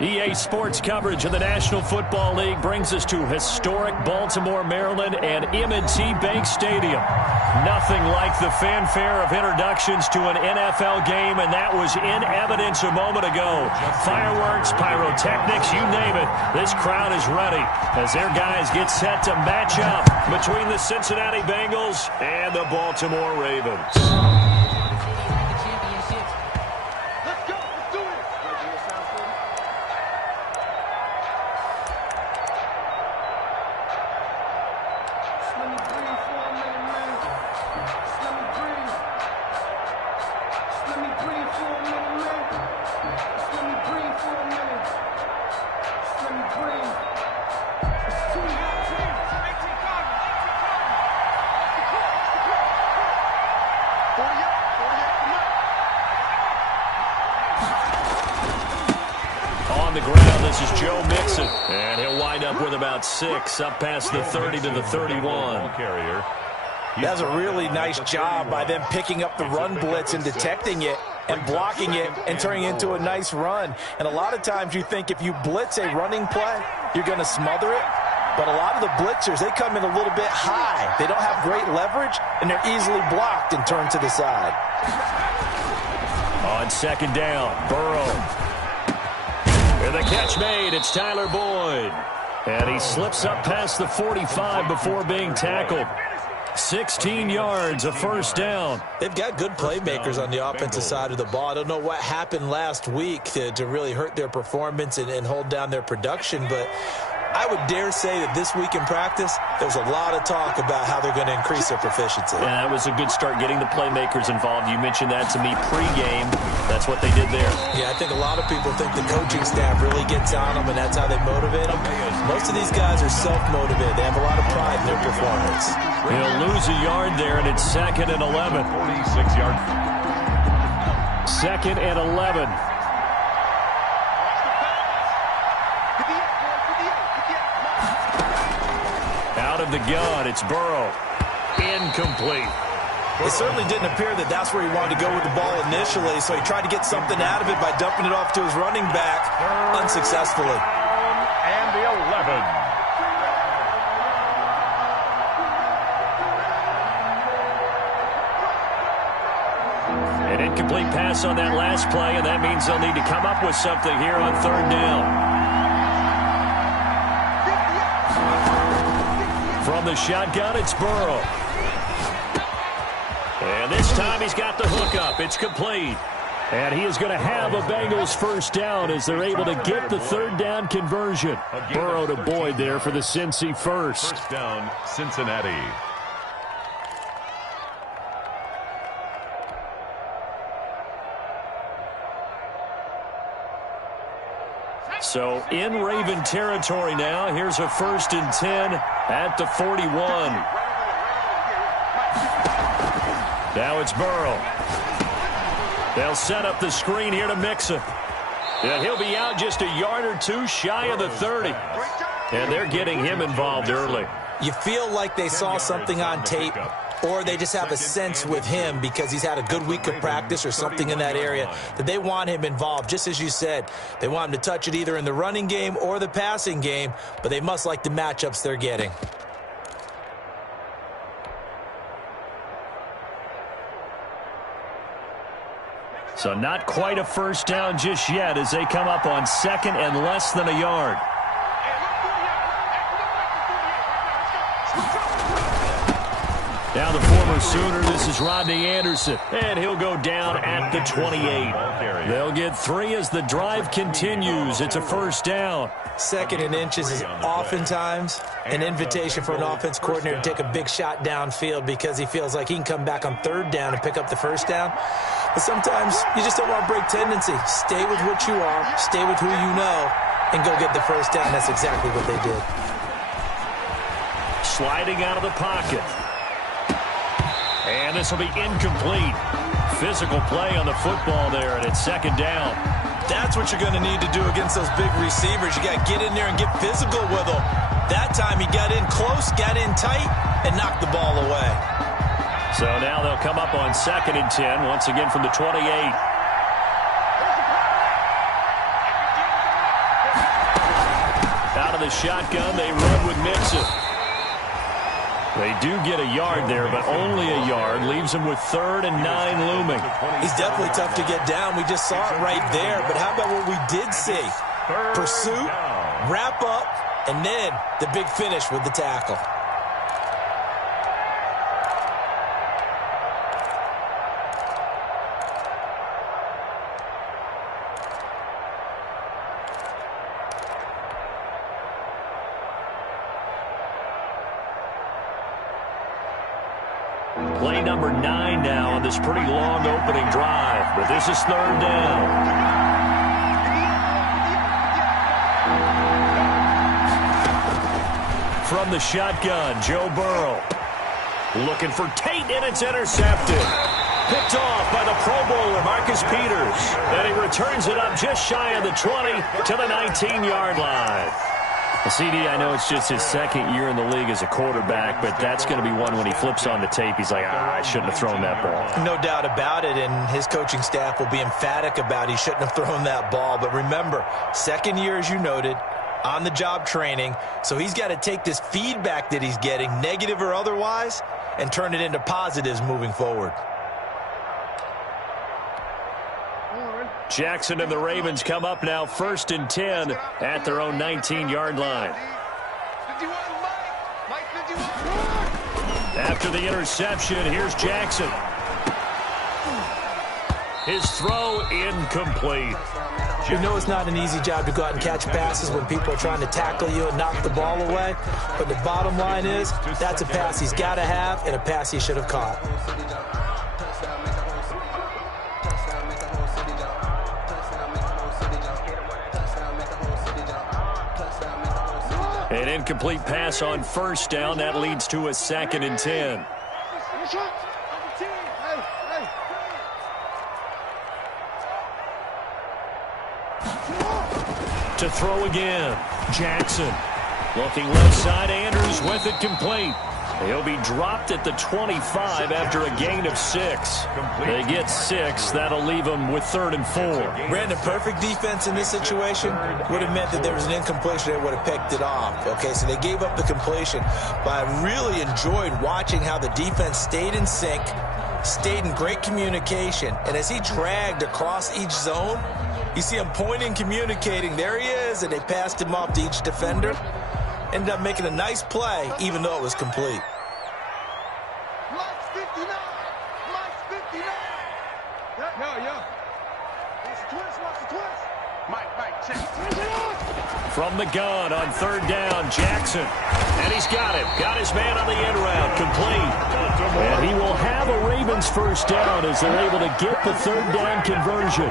EA Sports coverage of the National Football League brings us to historic Baltimore, Maryland, and M&T Bank Stadium. Nothing like the fanfare of introductions to an NFL game, and that was in evidence a moment ago. Fireworks, pyrotechnics, you name it. This crowd is ready as their guys get set to match up between the Cincinnati Bengals and the Baltimore Ravens. On the ground, this is Joe Mixon, and he'll wind up with about 6, up past the 30 to the 31. That's a really nice job by them picking up the run blitz and detecting it and blocking it and turning it into a nice run. And a lot of times you think if you blitz a running play, you're going to smother it. But a lot of the blitzers, they come in a little bit high. They don't have great leverage, and they're easily blocked and turned to the side. On second down, Burrow. And the catch made, it's Tyler Boyd. And he slips up past the 45 before being tackled. 16 yards, a first down. They've got good playmakers on the offensive side of the ball. I don't know what happened last week to really hurt their performance and hold down their production, but I would dare say that this week in practice, there's a lot of talk about how they're going to increase their proficiency. Yeah, that was a good start getting the playmakers involved. You mentioned that to me pregame. That's what they did there. Yeah, I think a lot of people think the coaching staff really gets on them, and that's how they motivate them. Most of these guys are self-motivated. They have a lot of pride in their performance. He'll lose a yard there, and it's 2nd and 11. 46 yards. 2nd and 11. Out of the gun, it's Burrow. Incomplete. It certainly didn't appear that that's where he wanted to go with the ball initially, so he tried to get something out of it by dumping it off to his running back unsuccessfully. And the 11. An incomplete pass on that last play, and that means they'll need to come up with something here on 3rd down. From the shotgun, it's Burrow. And this time he's got the hook up. It's complete. And he is going to have a Bengals first down as they're able to get the 3rd down conversion. Burrow to Boyd there for the Cincy first. First down, Cincinnati. So in Raven territory now. Here's a 1st and 10 at the 41. Now it's Burrow. They'll set up the screen here to Mixon. And he'll be out just a yard or two shy of the 30. And they're getting him involved early. You feel like they saw something on tape, or they just have a sense with him because he's had a good week of practice or something in that area that they want him involved. Just as you said, they want him to touch it either in the running game or the passing game, but they must like the matchups they're getting. So not quite a first down just yet as they come up on 2nd and less than a yard. Now the former Sooner, this is Rodney Anderson, and he'll go down at the 28. They'll get 3 as the drive continues. It's a first down. 2nd and inches is oftentimes an invitation for an offense coordinator to take a big shot downfield because he feels like he can come back on 3rd down and pick up the first down. But sometimes you just don't want to break tendency. Stay with what you are, stay with who you know, and go get the first down. That's exactly what they did. Sliding out of the pocket. And this will be incomplete. Physical play on the football there, and it's 2nd down. That's what you're going to need to do against those big receivers. You got to get in there and get physical with them. That time he got in close, got in tight, and knocked the ball away. So now they'll come up on 2nd and 10, once again from the 28. the shotgun. They run with Mixon. They do get a yard there, but only a yard. Leaves them with 3rd and 9 looming. He's definitely tough to get down. We just saw it right there. But how about what we did see? Pursuit, wrap up, and then the big finish with the tackle. Play number 9 now on this pretty long opening drive, but this is 3rd down. From the shotgun, Joe Burrow. Looking for Tate, and it's intercepted. Picked off by the Pro Bowler, Marcus Peters. And he returns it up just shy of the 20 to the 19-yard line. CD, I know it's just his 2nd year in the league as a quarterback, but that's going to be one when he flips on the tape. He's like, I shouldn't have thrown that ball. No doubt about it, and his coaching staff will be emphatic about he shouldn't have thrown that ball. But remember, 2nd year, as you noted, on-the-job training, so he's got to take this feedback that he's getting, negative or otherwise, and turn it into positives moving forward. Jackson and the Ravens come up now 1st and 10 at their own 19-yard line. After the interception, here's Jackson. His throw incomplete. You know it's not an easy job to go out and catch passes when people are trying to tackle you and knock the ball away. But the bottom line is, that's a pass he's got to have and a pass he should have caught. An incomplete pass on 1st down. That leads to a 2nd and 10. To throw again. Jackson. Looking left side. Andrews with it complete. He'll be dropped at the 25 after a gain of 6. They get 6. That'll leave them with 3rd and 4. Brandon, perfect defense in this situation would have meant that there was an incompletion. They would have picked it off. Okay, so they gave up the completion. But I really enjoyed watching how the defense stayed in sync, stayed in great communication. And as he dragged across each zone, you see him pointing, communicating. There he is, and they passed him off to each defender. Ended up making a nice play, even though it was complete. From the gun on 3rd down, Jackson. And he's got him. Got his man on the end route. Complete. And he will have a Ravens 1st down as they're able to get the 3rd down conversion.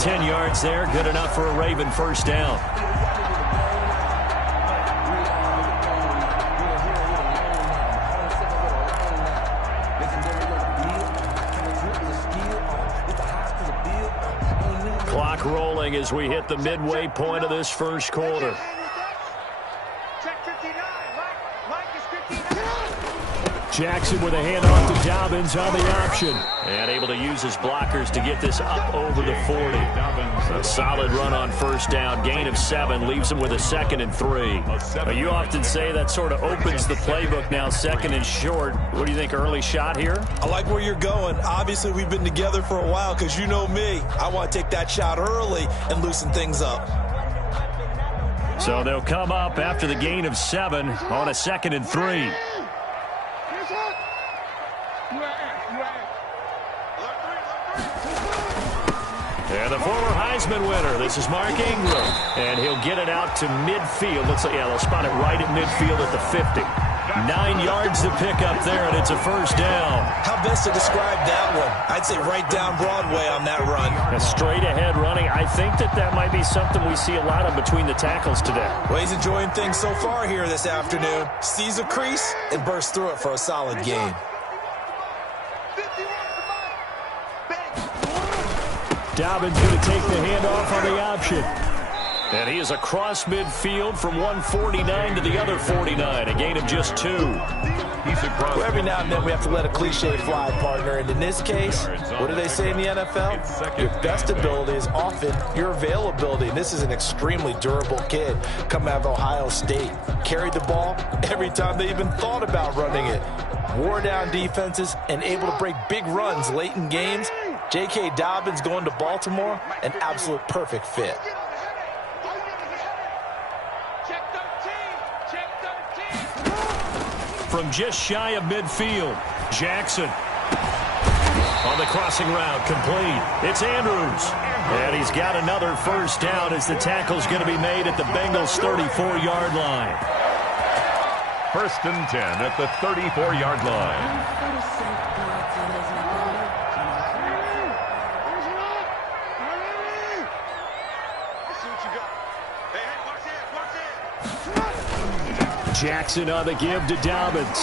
10 yards there. Good enough for a Raven 1st down. Clock rolling as we hit the midway point of this 1st quarter. Jackson with a handoff to Dobbins on the option. And able to use his blockers to get this up over the 40. A solid run on 1st down. Gain of 7 leaves him with a 2nd and 3. You often say that sort of opens the playbook now, 2nd and short. What do you think, early shot here? I like where you're going. Obviously, we've been together for a while because you know me. I want to take that shot early and loosen things up. So they'll come up after the gain of 7 on a 2nd and 3. And the former Heisman winner, this is Mark Ingram. And he'll get it out to midfield. Looks like, yeah, they'll spot it right at midfield at the 50. 9 yards to pick up there, and it's a 1st down. How best to describe that one? I'd say right down Broadway on that run. A straight ahead running. I think that might be something we see a lot of between the tackles today. Well, he's enjoying things so far here this afternoon. Sees a crease and bursts through it for a solid gain. Dobbins going to take the handoff on the option. And he is across midfield from 149 to the other 49. A gain of just 2. He's across. Well, every now and then we have to let a cliche fly, partner. And in this case, what do they say in the NFL? Your best ability is often your availability. And this is an extremely durable kid coming out of Ohio State. Carried the ball every time they even thought about running it. Wore down defenses and able to break big runs late in games. J.K. Dobbins going to Baltimore, an absolute perfect fit. From just shy of midfield, Jackson. On the crossing route, complete. It's Andrews. And he's got another first down as the tackle's going to be made at the Bengals' 34-yard line. 1st and 10 at the 34-yard line. Jackson on the give to Dobbins.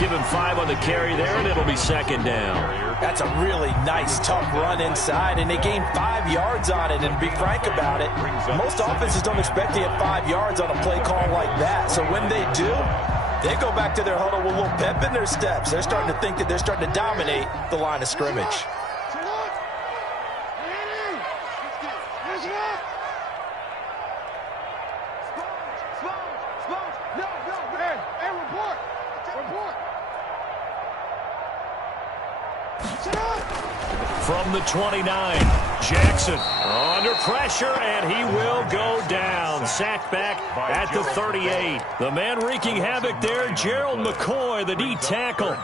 Give him 5 on the carry there, and it'll be 2nd down. That's a really nice, tough run inside, and they gained 5 yards on it. And to be frank about it, most offenses don't expect to get 5 yards on a play call like that. So when they do, they go back to their huddle with a little pep in their steps. They're starting to think that they're starting to dominate the line of scrimmage. From the 29, Jackson under pressure, and he will go down. Sacked back at the 38. The man wreaking havoc there, Gerald McCoy, the D tackle.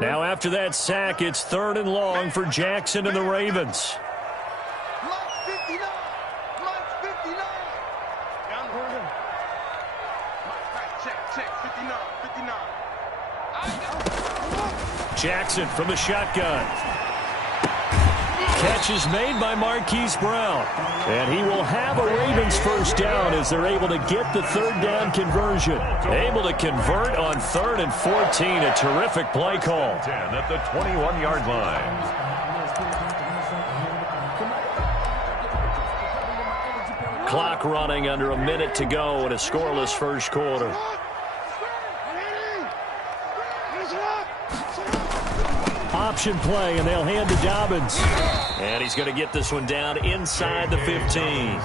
Now after that sack, it's 3rd and long for Jackson and the Ravens. Jackson from the shotgun. Catch is made by Marquise Brown. And he will have a Ravens first down as they're able to get the 3rd down conversion. Able to convert on 3rd and 14. A terrific play call. 10 at the 21-yard line. Clock running under a minute to go in a scoreless first quarter. Option play, and they'll hand to Dobbins. And he's going to get this one down inside the 15.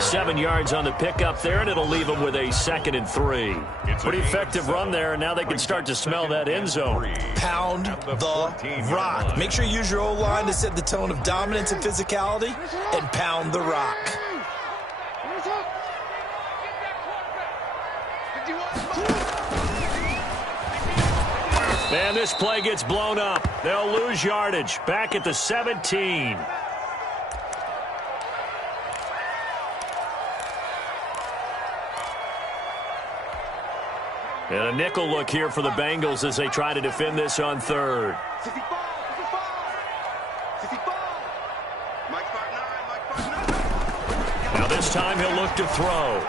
7 yards on the pickup there, and it'll leave him with a 2nd and 3. Pretty effective run there, and now they can start to smell that end zone. Pound the rock. Make sure you use your O-line to set the tone of dominance and physicality, and pound the rock. And this play gets blown up. They'll lose yardage. Back at the 17. And a nickel look here for the Bengals as they try to defend this on 3rd. Now this time he'll look to throw.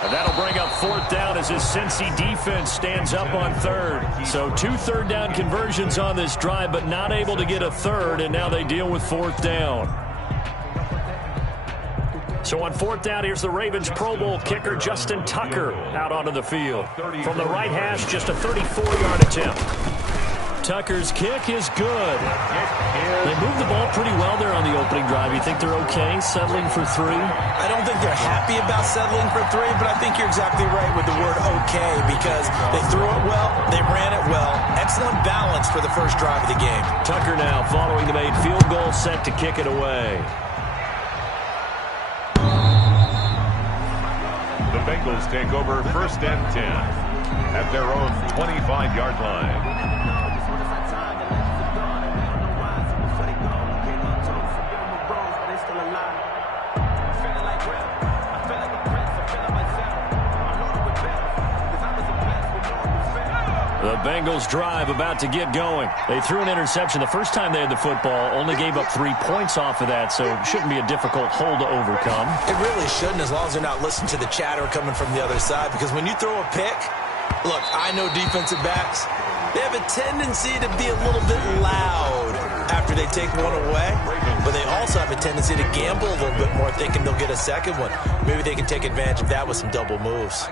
And that'll bring up 4th down as his Cincy defense stands up on 3rd. So 2 3rd down conversions on this drive, but not able to get a 3rd, and now they deal with 4th down. So on 4th down, here's the Ravens Pro Bowl kicker Justin Tucker out onto the field. From the right hash, just a 34-yard attempt. Tucker's kick is good. They moved the ball pretty well there on the opening drive. You think they're okay settling for 3? I don't think they're happy about settling for 3, but I think you're exactly right with the word okay, because they threw it well, they ran it well. Excellent balance for the first drive of the game. Tucker now following the made field goal, set to kick it away. The Bengals take over 1st and 10 at their own 25-yard line. The Bengals drive about to get going. They threw an interception the first time they had the football, only gave up 3 points off of that, so it shouldn't be a difficult hole to overcome. It really shouldn't, as long as they're not listening to the chatter coming from the other side, because when you throw a pick, look, I know defensive backs, they have a tendency to be a little bit loud. after they take one away, but they also have a tendency to gamble a little bit more, thinking they'll get a second one. Maybe they can take advantage of that with some double moves.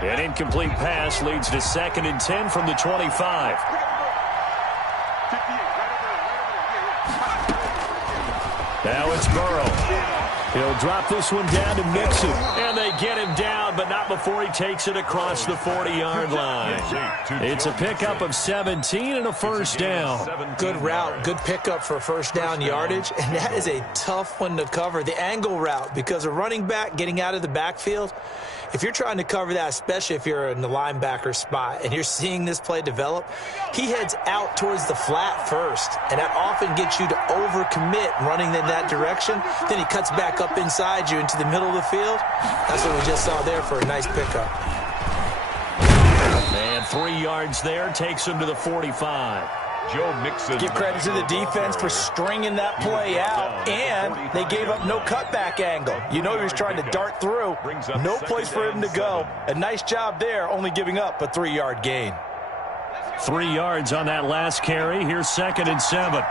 An incomplete pass leads to 2nd and 10 from the 25. Now it's Burrow. He'll drop this one down to Mixon. And they get him down, but not before he takes it across the 40-yard line. It's a pickup of 17 and a first down. Good route, good pickup for first down yardage, and that is a tough one to cover. The angle route, because a running back getting out of the backfield, if you're trying to cover that, especially if you're in the linebacker spot and you're seeing this play develop, he heads out towards the flat first, and that often gets you to overcommit running in that direction. Then he cuts back up inside you into the middle of the field. That's what we just saw there for a nice pickup. And 3 yards there takes him to the 45. Joe Mixon. Give credit to the defense for stringing that play out, and they gave up no cutback angle. You know he was trying to dart through. No place for him to go. A nice job there, only giving up a 3-yard gain. 3 yards on that last carry. Here's 2nd and 7.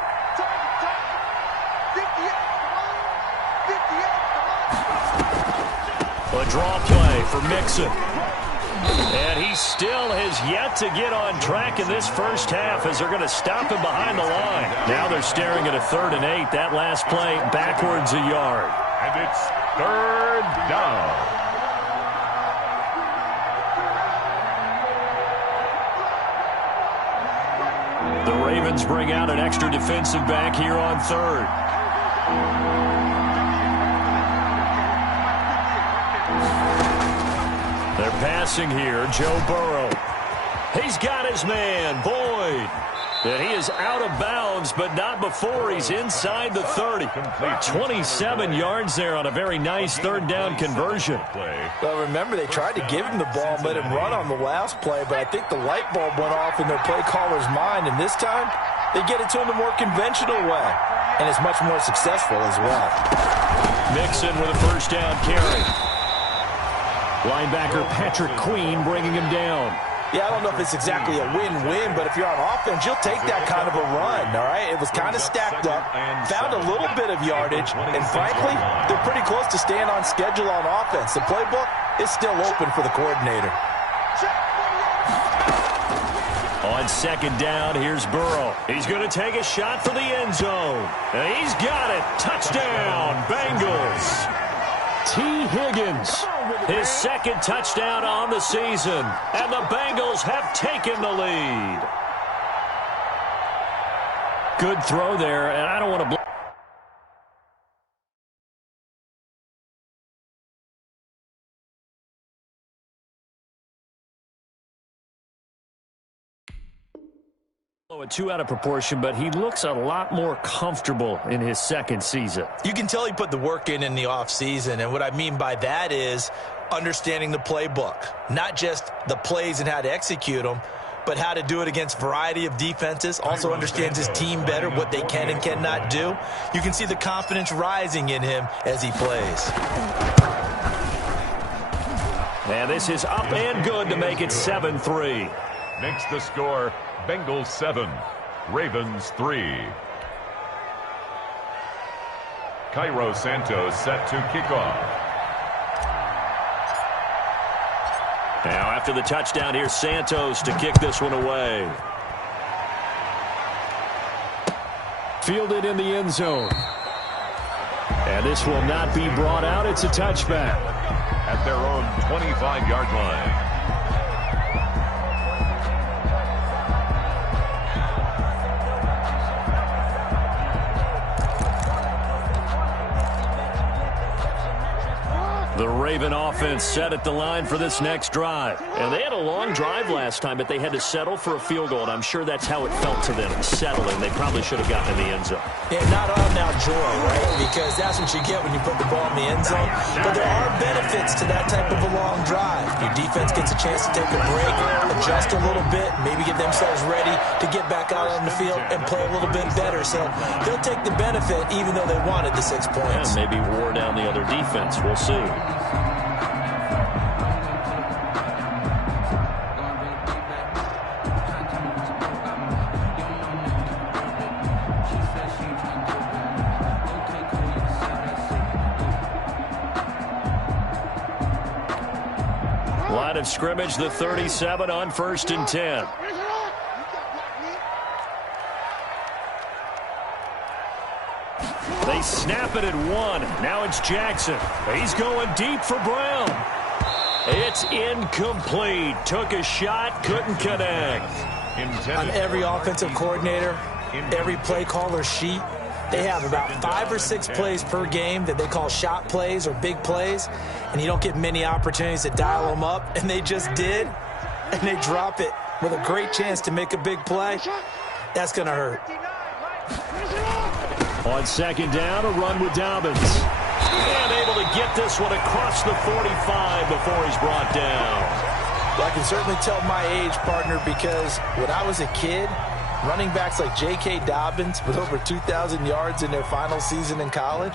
A draw play for Mixon. And he still has yet to get on track in this first half as they're going to stop him behind the line. Now they're staring at a 3rd and 8. That last play backwards a yard. And it's 3rd down. The Ravens bring out an extra defensive back here on 3rd. They're passing here. Joe Burrow. He's got his man, Boyd. And he is out of bounds, but not before he's inside the 30. 27 yards there on a very nice 3rd down conversion. Well, remember, they tried to give him the ball and let him run on the last play, but I think the light bulb went off in their play caller's mind, and this time they get it to him the more conventional way, and it's much more successful as well. Mixon with a first down carry. Linebacker Patrick Queen bringing him down. Yeah, I don't know if it's exactly a win-win, but if you're on offense, you'll take that kind of a run, all right? It was kind of stacked up, found a little bit of yardage, and frankly, they're pretty close to staying on schedule on offense. The playbook is still open for the coordinator. On 2nd down, here's Burrow. He's going to take a shot for the end zone. And he's got it. Touchdown, Bengals. T. Higgins, his 2nd touchdown on the season, and the Bengals have taken the lead. Good throw there, and I don't want to a 2 out of proportion, but he looks a lot more comfortable in his 2nd season. You can tell he put the work in the offseason, and what I mean by that is understanding the playbook. Not just the plays and how to execute them, but how to do it against a variety of defenses. Also understands his team better, what they can and cannot do. You can see the confidence rising in him as he plays. And this is up and good to make it 7-3. Makes the score Bengals 7, Ravens 3. Cairo Santos set to kick off. Now after the touchdown, here's Santos to kick this one away. Fielded in the end zone. And this will not be brought out. It's a touchback. At their own 25-yard line. The Raven offense set at the line for this next drive. And they had a long drive last time, but they had to settle for a field goal, and I'm sure that's how it felt to them, settling. They probably should have gotten in the end zone. Yeah, not all now joy, right? Because that's what you get when you put the ball in the end zone. But there are benefits to that type of a long drive. Your defense gets a chance to take a break, adjust a little bit, maybe get themselves ready to get back out on the field and play a little bit better. So they'll take the benefit even though they wanted the 6 points. Yeah, maybe wore down the other defense. We'll see. line of scrimmage, the 37 on 1st and 10. They snap it at 1. Now it's Jackson. He's going deep for Brown. It's incomplete. Took a shot, couldn't connect. On every offensive coordinator, every play caller sheet, they have about 5 or 6 plays per game that they call shot plays or big plays, and you don't get many opportunities to dial them up, and they just did, and they drop it with a great chance to make a big play. That's going to hurt. On 2nd down, a run with Dobbins. And able to get this one across the 45 before he's brought down. Well, I can certainly tell my age, partner, because when I was a kid, running backs like J.K. Dobbins with over 2,000 yards in their final season in college,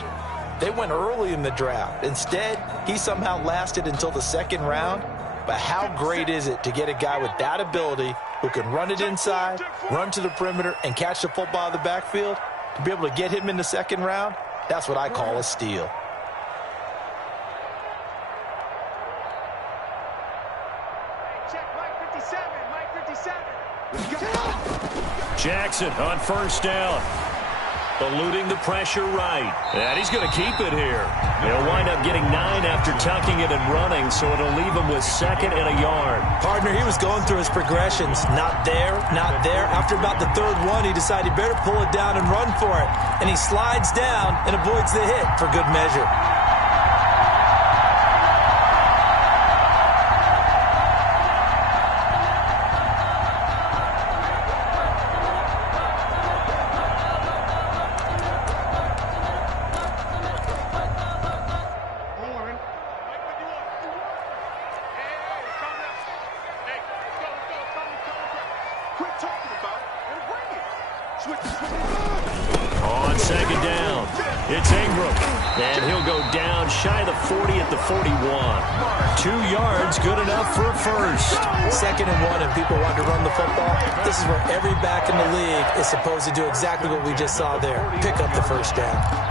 they went early in the draft. Instead, he somehow lasted until the 2nd round. But how great is it to get a guy with that ability who can run it inside, run to the perimeter, and catch the football in the backfield? To be able to get him in the 2nd round, that's what I call a steal. Jackson on 1st down. Eluding the pressure right. And he's going to keep it here. He'll wind up getting 9 after tucking it and running, so it'll leave him with 2nd and a yard. Partner, he was going through his progressions. Not there, not there. After about the 3rd one, he decided he better pull it down and run for it. And he slides down and avoids the hit for good measure. On 2nd down, it's Ingram. And he'll go down shy of the 40 at the 41. 2 yards, good enough for a first. 2nd and 1, and people want to run the football. This is where every back in the league is supposed to do exactly what we just saw there. Pick up the 1st down.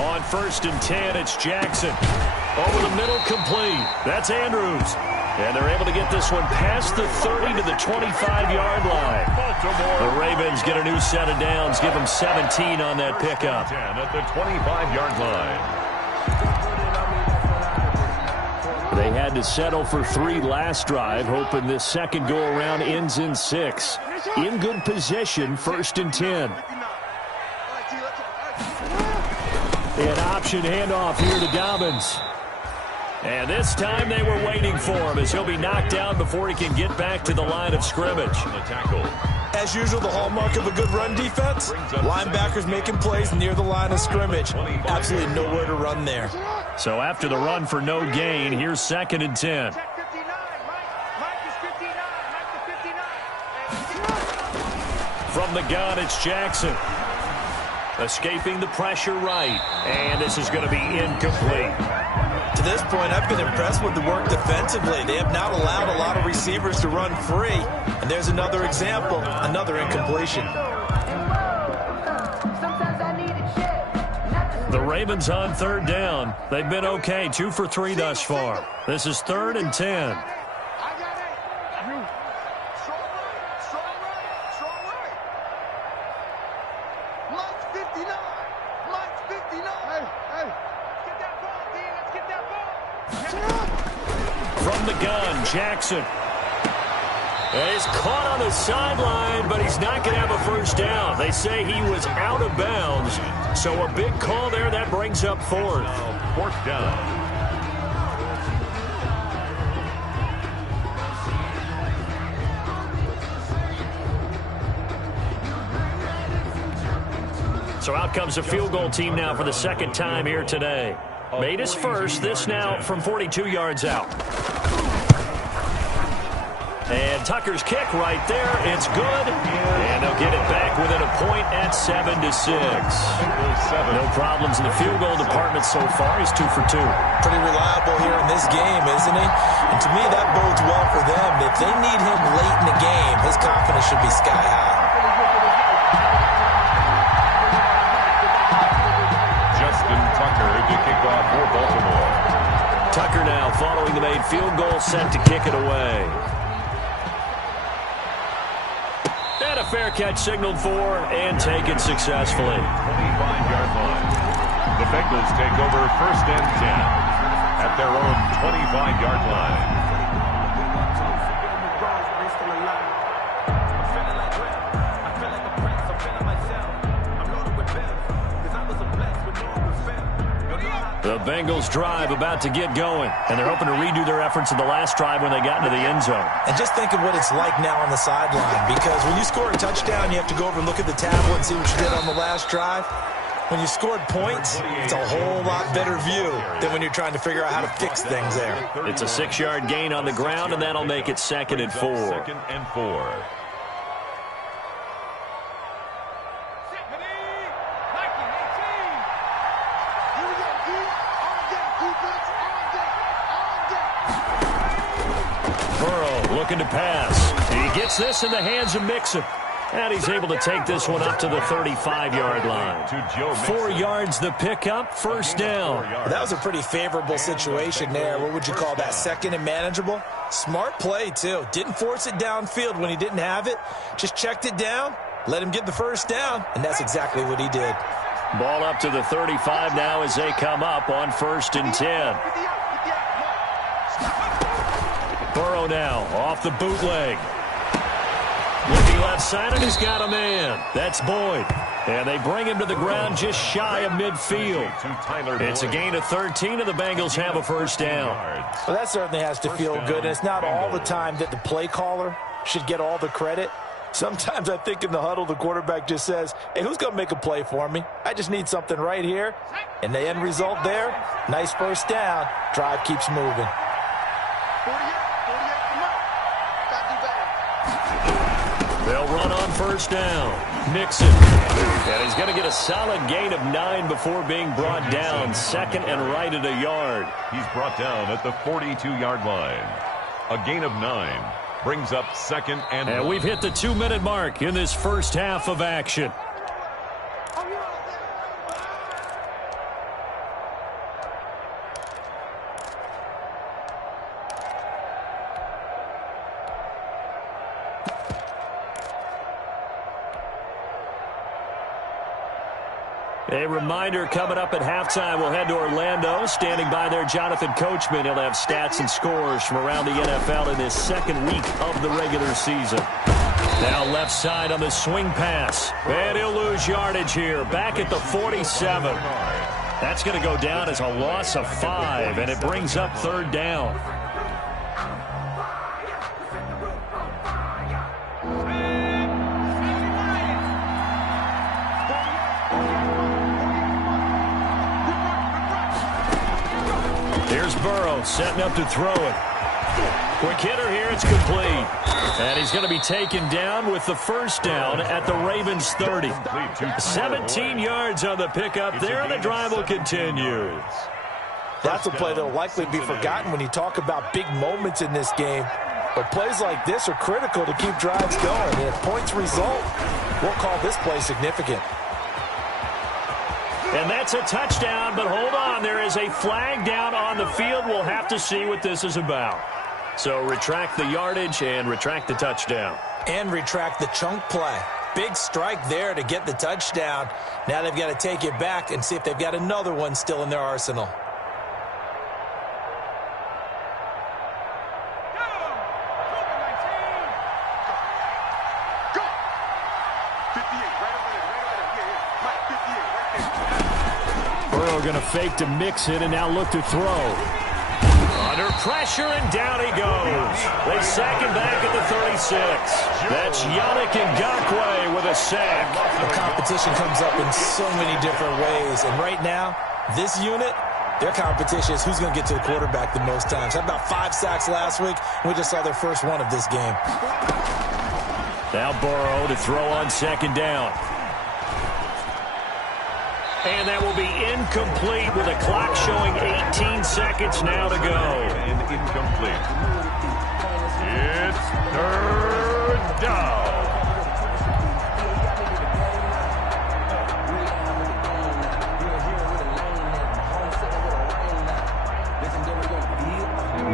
On 1st and 10, it's Jackson. Over the middle, complete. That's Andrews. And they're able to get this one past the 30 to the 25-yard line. The Ravens get a new set of downs, give them 17 on that pickup. 10 at the 25-yard line. They had to settle for 3 last drive, hoping this second go-around ends in 6. In good position, 1st and 10. An option handoff here to Dobbins. And this time they were waiting for him as he'll be knocked down before he can get back to the line of scrimmage. As usual, the hallmark of a good run defense, linebackers making plays near the line of scrimmage. Absolutely nowhere to run there. So after the run for no gain, here's 2nd and 10. From the gun, it's Jackson. Escaping the pressure right. And this is going to be incomplete. To this point, I've been impressed with the work defensively. They have not allowed a lot of receivers to run free. And there's another example, another incompletion. The Ravens on 3rd down. They've been okay, 2 for 3 thus far. This is 3rd and 10. From the gun, Jackson. He's caught on the sideline, but he's not going to have a first down. They say he was out of bounds. So a big call there. That brings up 4th. 4th down. So out comes a field goal team now for the 2nd time here today. Made his first, this now from 42 yards out. And Tucker's kick right there, it's good. And they'll get it back within a point at 7-6. No problems in the field goal department so far. He's 2 for 2. Pretty reliable here in this game, isn't he? And to me, that bodes well for them. If they need him late in the game, his confidence should be sky high. Justin Tucker to kick off for Baltimore. Tucker now following the made field goal, set to kick it away. And a fair catch signaled for and taken successfully. 25-yard line. The Bengals take over 1st and 10 at their own 25-yard line. The Bengals drive about to get going, and they're hoping to redo their efforts in the last drive when they got into the end zone. And just think of what it's like now on the sideline, because when you score a touchdown, you have to go over and look at the tablet and see what you did on the last drive. When you scored points, it's a whole lot better view than when you're trying to figure out how to fix things there. It's a 6-yard gain on the ground, and that'll make it 2nd and 4. 2nd and 4. Looking to pass. He gets this in the hands of Mixon. And he's able to take this one up to the 35-yard line. 4 yards the pickup, 1st down. That was a pretty favorable situation there. What would you call that? 2nd and manageable? Smart play, too. Didn't force it downfield when he didn't have it. Just checked it down, let him get the 1st down, and that's exactly what he did. Ball up to the 35 now as they come up on 1st and 10. Burrow now off the bootleg. Looking left side, and he's got a man. That's Boyd. And they bring him to the ground just shy of midfield. It's a gain of 13, and the Bengals have a 1st down. Well, that certainly has to feel good. And it's not all the time that the play caller should get all the credit. Sometimes I think in the huddle, the quarterback just says, hey, who's going to make a play for me? I just need something right here. And the end result there, nice 1st down. Drive keeps moving. They'll run on 1st down. Mixon. And he's going to get a solid gain of 9 before being brought down. 2nd and right at a yard. He's brought down at the 42-yard line. A gain of 9 brings up 2nd and 1. And we've hit the 2-minute mark in this first half of action. A reminder coming up at halftime, we'll head to Orlando. Standing by there, Jonathan Coachman. He'll have stats and scores from around the NFL in this 2nd week of the regular season. Now left side on the swing pass. And he'll lose yardage here. Back at the 47. That's going to go down as a loss of 5, and it brings up 3rd down. Here's Burrow setting up to throw it. Quick hitter here, it's complete. And he's going to be taken down with the 1st down at the Ravens 30. 17 yards on the pickup there, and the drive will continue. That's a play that will likely be forgotten when you talk about big moments in this game. But plays like this are critical to keep drives going. And if points result, we'll call this play significant. And that's a touchdown, but hold on. There is a flag down on the field. We'll have to see what this is about. So retract the yardage and retract the touchdown. And retract the chunk play. Big strike there to get the touchdown. Now they've got to take it back and see if they've got another one still in their arsenal. Going to fake to Mixon and now look to throw. Under pressure, and down he goes. They sack him back at the 36. That's Yannick Ngakoue with a sack. The competition comes up in so many different ways. And right now, this unit, their competition is who's going to get to the quarterback the most times. Had about 5 sacks last week. We just saw their first one of this game. Now Burrow to throw on 2nd down. And that will be incomplete with a clock showing 18 seconds now to go. And incomplete. It's third down.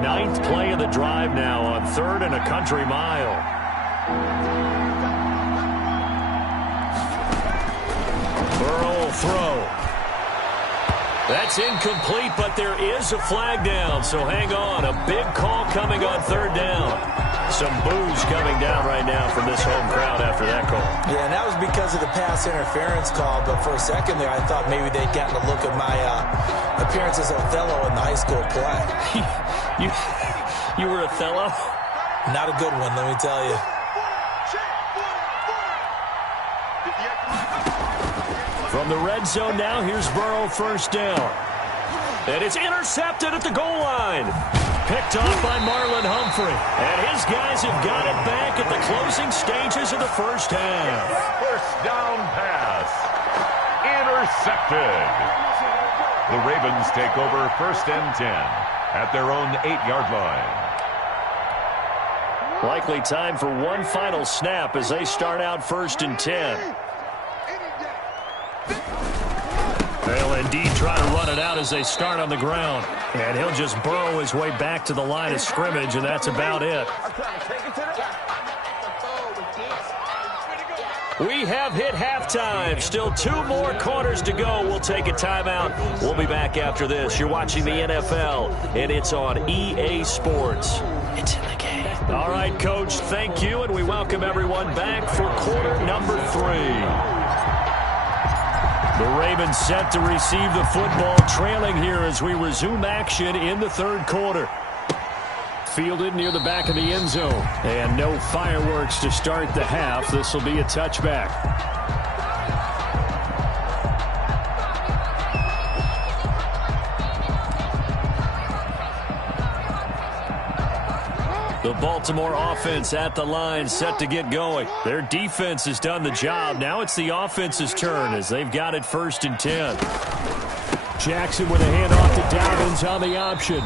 Ninth play of the drive now on 3rd and a country mile. Burrow will throw. That's incomplete, but there is a flag down, so hang on. A big call coming on 3rd down. Some boos coming down right now from this home crowd after that call. Yeah, and that was because of the pass interference call, but for a second there I thought maybe they'd gotten a look at my appearance as Othello in the high school play. You were Othello? Not a good one, let me tell you. From the red zone now, here's Burrow, 1st down. And it's intercepted at the goal line. Picked off by Marlon Humphrey. And his guys have got it back at the closing stages of the 1st half. 1st down pass. Intercepted. The Ravens take over 1st and 10 at their own 8-yard line. Likely time for one final snap as they start out 1st and 10. They'll indeed try to run it out as they start on the ground. And he'll just burrow his way back to the line of scrimmage, and that's about it. We have hit halftime. Still 2 more quarters to go. We'll take a timeout. We'll be back after this. You're watching the NFL, and it's on EA Sports. It's in the game. All right, Coach, thank you, and we welcome everyone back for quarter number 3. The Ravens set to receive the football, trailing here as we resume action in the 3rd quarter. Fielded near the back of the end zone. And no fireworks to start the half. This will be a touchback. The Baltimore offense at the line, set to get going. Their defense has done the job. Now it's the offense's turn as they've got it 1st and 10. Jackson with a handoff to Dobbins on the option.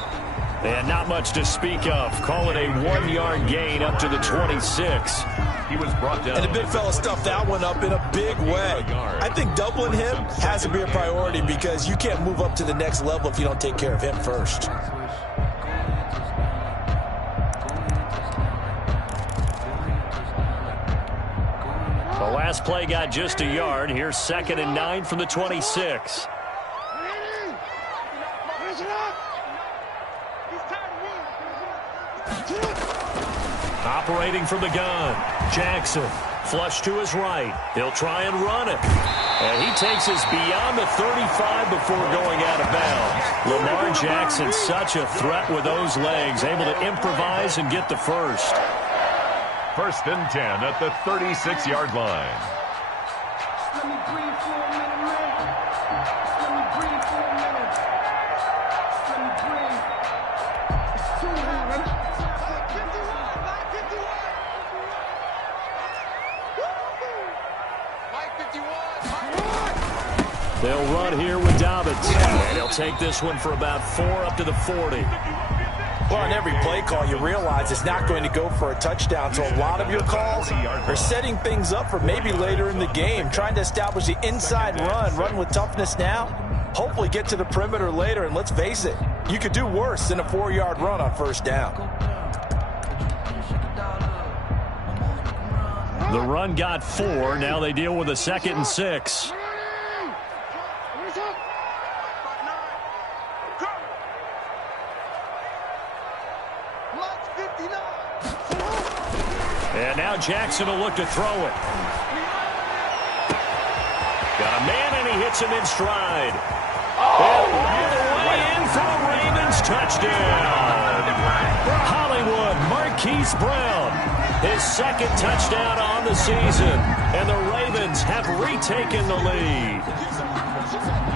And not much to speak of. Call it a 1-yard gain up to the 26. He was brought down. And the big fella stuffed that one up in a big way. I think doubling him has to be a priority because you can't move up to the next level if you don't take care of him first. The last play got just a yard. Here's 2nd and 9 from the 26. Operating from the gun. Jackson, flush to his right. He'll try and run it. And he takes us beyond the 35 before going out of bounds. Lamar Jackson, such a threat with those legs, able to improvise and get the first. 1st and 10 at the 36-yard line. They'll run here with Dobbins. And he'll take this one for about 4 up to the 40. Well, on every play call, you realize it's not going to go for a touchdown. So a lot of your calls are setting things up for maybe later in the game, trying to establish the inside run with toughness now, hopefully get to the perimeter later. And let's face it, you could do worse than a 4-yard run on 1st down. The run got 4. Now they deal with a 2nd and 6. And now Jackson will look to throw it. Got a man, and he hits him in stride. And all the way in for the Ravens touchdown. Hollywood Marquise Brown, his 2nd touchdown on the season. And the Ravens have retaken the lead.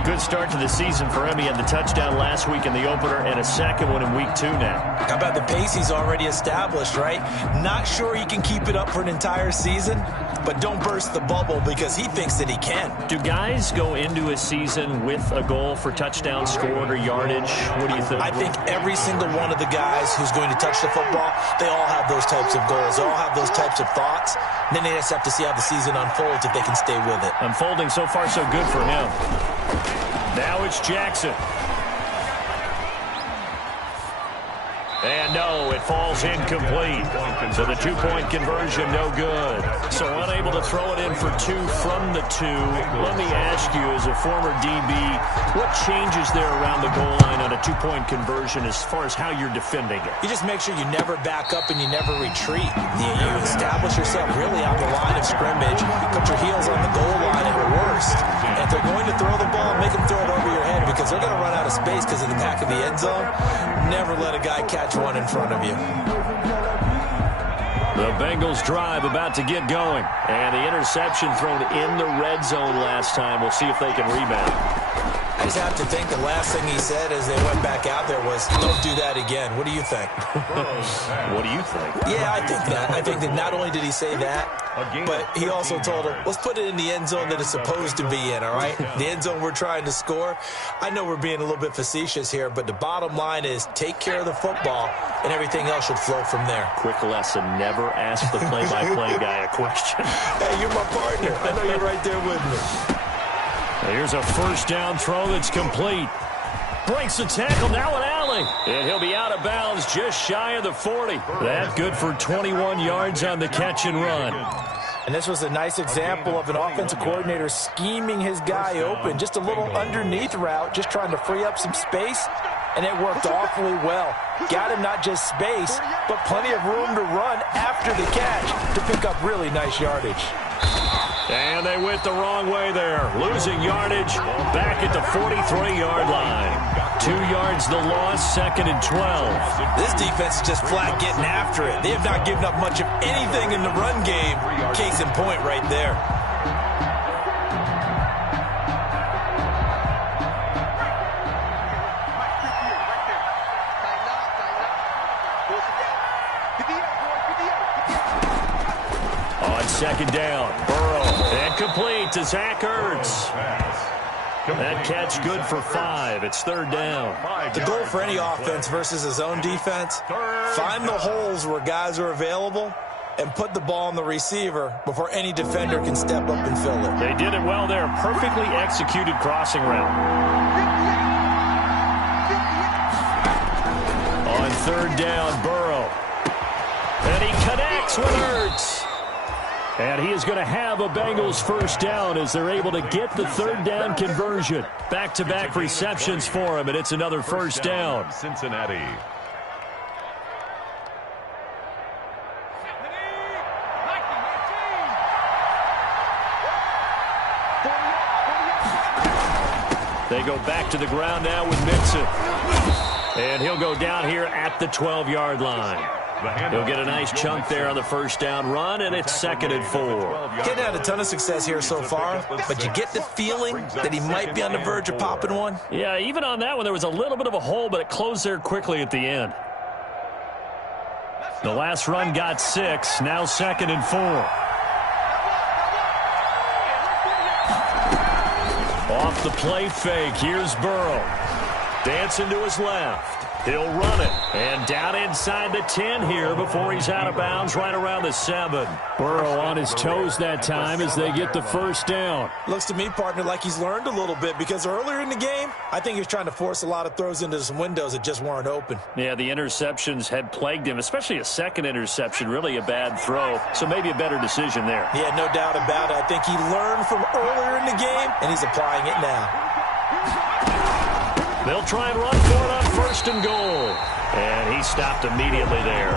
Good start to the season for him. He had the touchdown last week in the opener and a second one in week 2 now. How about the pace he's already established, right? Not sure he can keep it up for an entire season, but don't burst the bubble because he thinks that he can. Do guys go into a season with a goal for touchdown scored or yardage? What do you think? I think every single one of the guys who's going to touch the football, they all have those types of goals. They all have those types of thoughts. And then they just have to see how the season unfolds if they can stay with it. Unfolding so far so good for him. Now it's Jackson. And no, it falls incomplete. So the two-point conversion, no good. So unable to throw it in for 2 from the 2. Let me ask you, as a former DB, what changes there around the goal line on a two-point conversion as far as how you're defending it? You just make sure you never back up and you never retreat. You establish yourself really on the line of scrimmage, put your heels on the goal line at worst. And if they're going to throw the ball, make them throw it over your head because they're going to run out of space because of the back of the end zone. Never let a guy catch one in front of you. The Bengals drive about to get going. And the interception thrown in the red zone last time. We'll see if they can rebound. I just have to think the last thing he said as they went back out there was, don't do that again. What do you think? What do you think? Yeah, I think that. I think that not only did he say that, but he also told him, let's put it in the end zone that it's supposed to be in, all right? The end zone we're trying to score. I know we're being a little bit facetious here, but the bottom line is take care of the football, and everything else should flow from there. Quick lesson, never ask the play-by-play guy a question. Hey, you're my partner. I know you're right there with me. Here's a first down throw that's complete. Breaks the tackle, now an alley. And he'll be out of bounds just shy of the 40. That good for 21 yards on the catch and run. And this was a nice example of an offensive coordinator scheming his guy open. Just a little underneath route, just trying to free up some space. And it worked awfully well. Got him not just space, but plenty of room to run after the catch to pick up really nice yardage. And they went the wrong way there. Losing yardage back at the 43-yard line. 2 yards the loss, 2nd and 12. This defense is just flat getting after it. They have not given up much of anything in the run game. Case in point right there. On second down, Burrow, and complete to Zach Ertz. That catch good for 5. It's 3rd down. The goal for any offense versus a zone defense, find the holes where guys are available and put the ball on the receiver before any defender can step up and fill it. They did it well there. Perfectly executed crossing route. On 3rd down, Burrow. And he connects with Ertz. And he is going to have a Bengals first down as they're able to get the 3rd down conversion. Back-to-back receptions for him, and it's another first down. Cincinnati. They go back to the ground now with Mixon. And he'll go down here at the 12-yard line. He'll get a nice chunk there on the first down run, and it's 2nd and 4. Getting had a ton of success here so far, but you get the feeling that he might be on the verge of popping one. Yeah, even on that one, there was a little bit of a hole, but it closed there quickly at the end. The last run got 6, now 2nd and 4. Off the play fake, here's Burrow. Dancing to his left. He'll run it. And down inside the 10 here before he's out of bounds right around the 7. Burrow on his toes that time as they get the first down. Looks to me, partner, like he's learned a little bit because earlier in the game, I think he was trying to force a lot of throws into some windows that just weren't open. Yeah, the interceptions had plagued him, especially a second interception, really a bad throw. So maybe a better decision there. Yeah, no doubt about it. I think he learned from earlier in the game, and he's applying it now. They'll try and run for it on 1st and goal. And he stopped immediately there.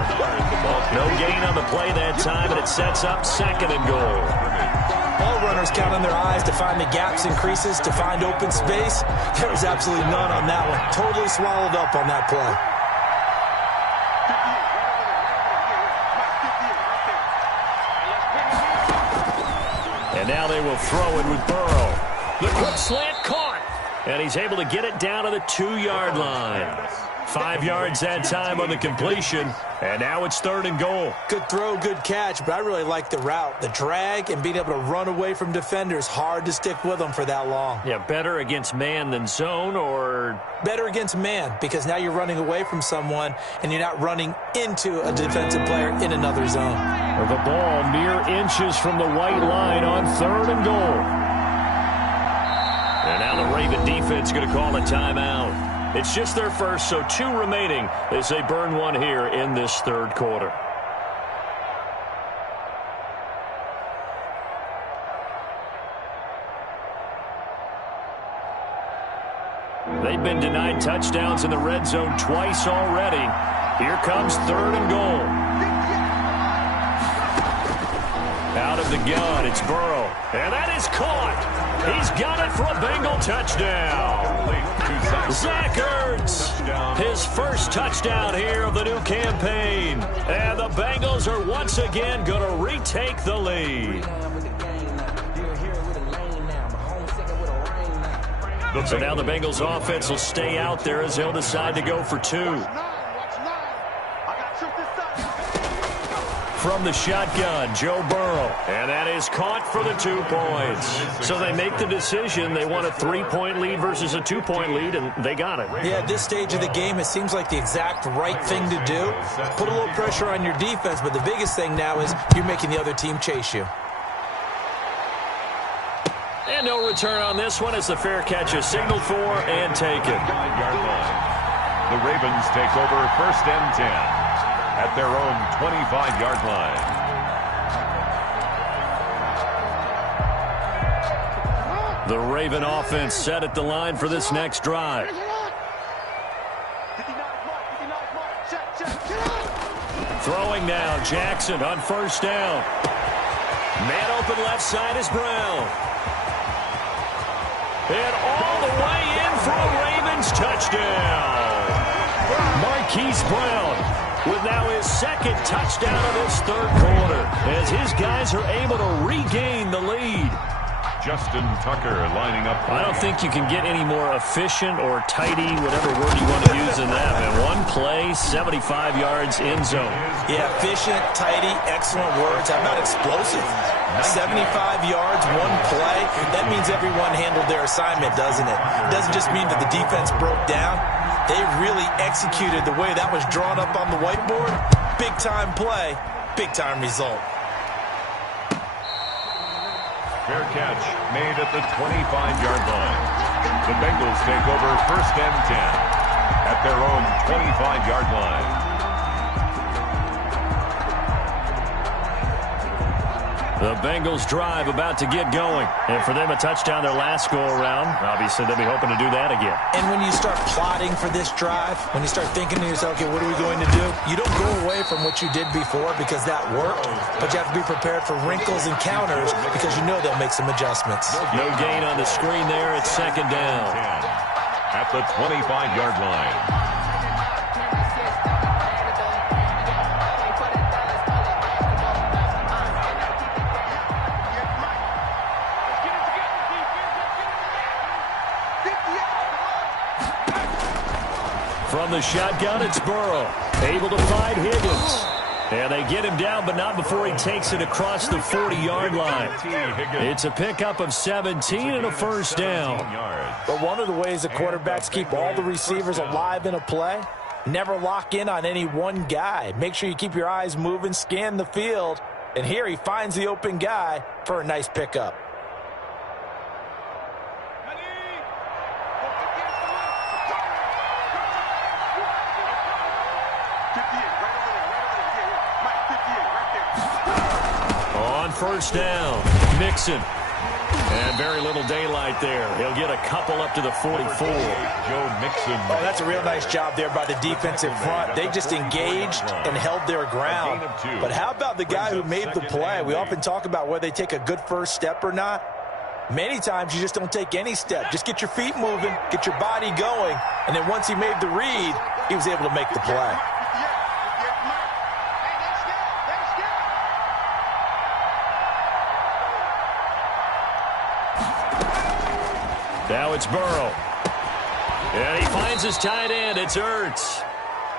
No gain on the play that time, and it sets up 2nd and goal. All runners count on their eyes to find the gaps and creases, to find open space. There was absolutely none on that one. Totally swallowed up on that play. And And now they will throw it with Burrow. The quick slant caught. And he's able to get it down to the 2-yard line. 5 yards that time on the completion. And now it's 3rd and goal. Good throw, good catch, but I really like the route. The drag and being able to run away from defenders. Hard to stick with them for that long. Yeah, better against man than zone, or? Better against man, because now you're running away from someone and you're not running into a defensive player in another zone. The ball mere inches from the white line on 3rd and goal. And now the Raven defense going to call a timeout. It's just their first, so 2 remaining as they burn one here in this 3rd quarter. They've been denied touchdowns in the red zone twice already. Here comes 3rd and goal. Out of the gun, it's Burrow. And that is caught. He's got it for a Bengal touchdown. Zach Ertz, his first touchdown here of the new campaign. And the Bengals are once again going to retake the lead. So now the Bengals offense will stay out there as they'll decide to go for 2. From the shotgun, Joe Burrow. And that is caught for the 2 points. So they make the decision. They want a 3-point lead versus a 2-point lead, and they got it. Yeah, at this stage of the game, it seems like the exact right thing to do. Put a little pressure on your defense, but the biggest thing now is you're making the other team chase you. And no return on this one as the fair catch is signaled for and taken. The Ravens take over 1st and 10 at their own 25-yard line. The Raven offense set at the line for this next drive. Throwing now, Jackson on 1st down. Man open left side is Brown. And all the way in for a Ravens touchdown. Marquise Brown with now his 2nd touchdown of this 3rd quarter as his guys are able to regain the lead. Justin Tucker lining up. I don't think you can get any more efficient or tidy, whatever word you want to use in that. And 1 play, 75 yards in zone. Yeah, efficient, tidy, excellent words. How about explosive? 75 yards, 1 play. That means everyone handled their assignment, doesn't it? It doesn't just mean that the defense broke down. They really executed the way that was drawn up on the whiteboard. Big-time play, big-time result. Fair catch made at the 25-yard line. The Bengals take over 1st and 10 at their own 25-yard line. The Bengals drive about to get going. And for them, a touchdown their last go-around. Obviously, they'll be hoping to do that again. And when you start plotting for this drive, when you start thinking to yourself, okay, what are we going to do? You don't go away from what you did before because that worked, but you have to be prepared for wrinkles and counters because you know they'll make some adjustments. No gain on the screen there. It's 2nd down. At the 25-yard line. From the shotgun, it's Burrow. Able to find Higgins. And they get him down, but not before he takes it across the 40-yard line. It's a pickup of 17 and a 1st down. But one of the ways the quarterbacks keep all the receivers alive in a play, never lock in on any one guy. Make sure you keep your eyes moving, scan the field. And here he finds the open guy for a nice pickup. On 1st down, Mixon. And very little daylight there. He'll get a couple up to the 44. Joe Mixon. Oh, that's a real nice job there by the defensive front. They just engaged and held their ground. But how about the guy who made the play? We often talk about whether they take a good first step or not. Many times you just don't take any step. Just get your feet moving, get your body going, and then once he made the read, he was able to make the play. Now it's Burrow. And he finds his tight end. It's Ertz.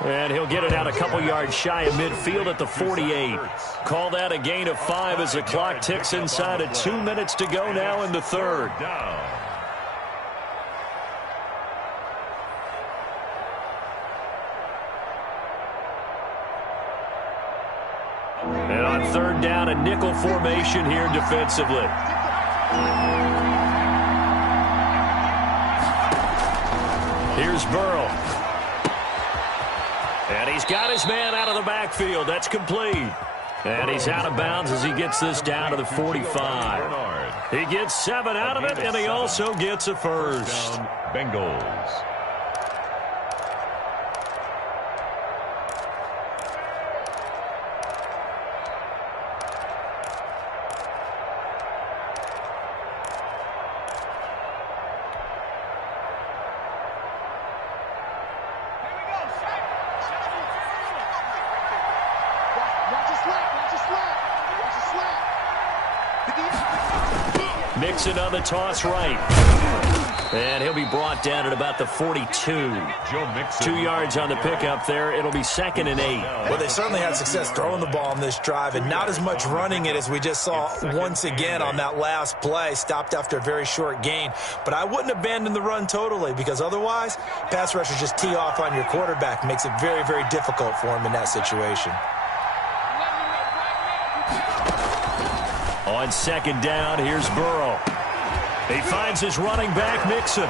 And he'll get it out a couple yards shy of midfield at the 48. Call that a gain of 5 as the clock ticks inside of 2 minutes to go now in the third. And on third down, a nickel formation here defensively. Here's Burrow. And he's got his man out of the backfield. That's complete. And he's out of bounds as he gets this down to the 45. He gets 7 out of it, and he also gets a first. Bengals. Mixon on the toss right. And he'll be brought down at about the 42. 2 yards on the pickup there. It'll be 2nd and 8. Well, they certainly had success throwing the ball on this drive, and not as much running it as we just saw once again on that last play. Stopped after a very short gain. But I wouldn't abandon the run totally, because otherwise, pass rushers just tee off on your quarterback. Makes it very, very difficult for him in that situation. On 2nd down, here's Burrow. He finds his running back, Mixon.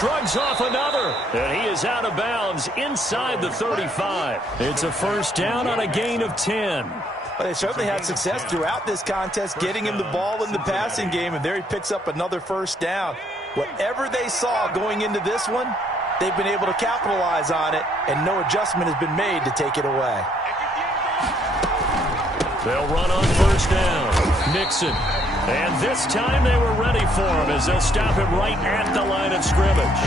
Shrugs off another, and he is out of bounds inside the 35. It's a first down on a gain of 10. Well, they certainly had success throughout this contest, getting him the ball in the passing game, and there he picks up another first down. Whatever they saw going into this one, they've been able to capitalize on it, and no adjustment has been made to take it away. They'll run on first down. Mixon. And this time they were ready for him as they'll stop him right at the line of scrimmage.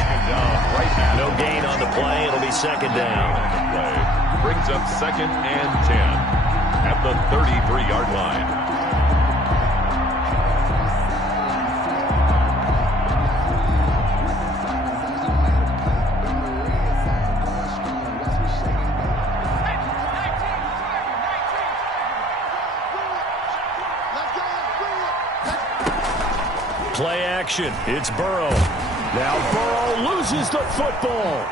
No gain on the play. It'll be 2nd down. Brings up 2nd and 10 at the 33-yard line. Play action. It's Burrow. Now Burrow loses the football.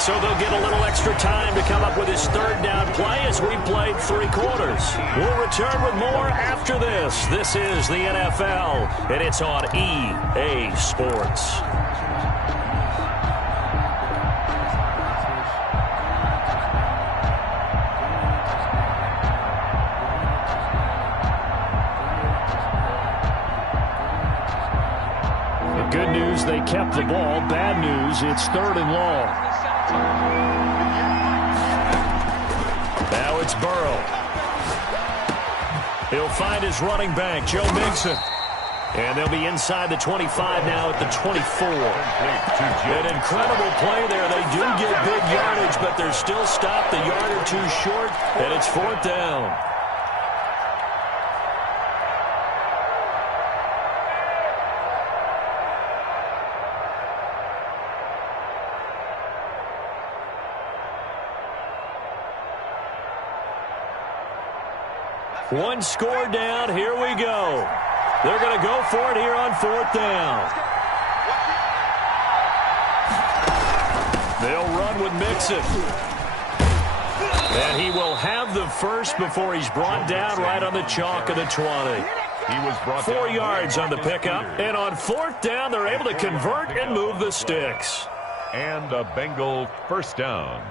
So they'll get a little extra time to come up with his 3rd down play as we played 3 quarters. We'll return with more after this. This is the NFL, and it's on EA Sports. Good news, they kept the ball. Bad news, it's 3rd and long. Now it's Burrow. He'll find his running back, Joe Mixon. And they'll be inside the 25 now at the 24. An incredible play there. They do get big yardage, but they're still stopped a yard or 2 short, and it's 4th down. One score down. Here we go. They're going to go for it here on 4th down. They'll run with Mixon. And he will have the first before he's brought down right on the chalk of the 20. He was brought 4 yards on the pickup. And on 4th down, they're able to convert and move the sticks. And a Bengal first down.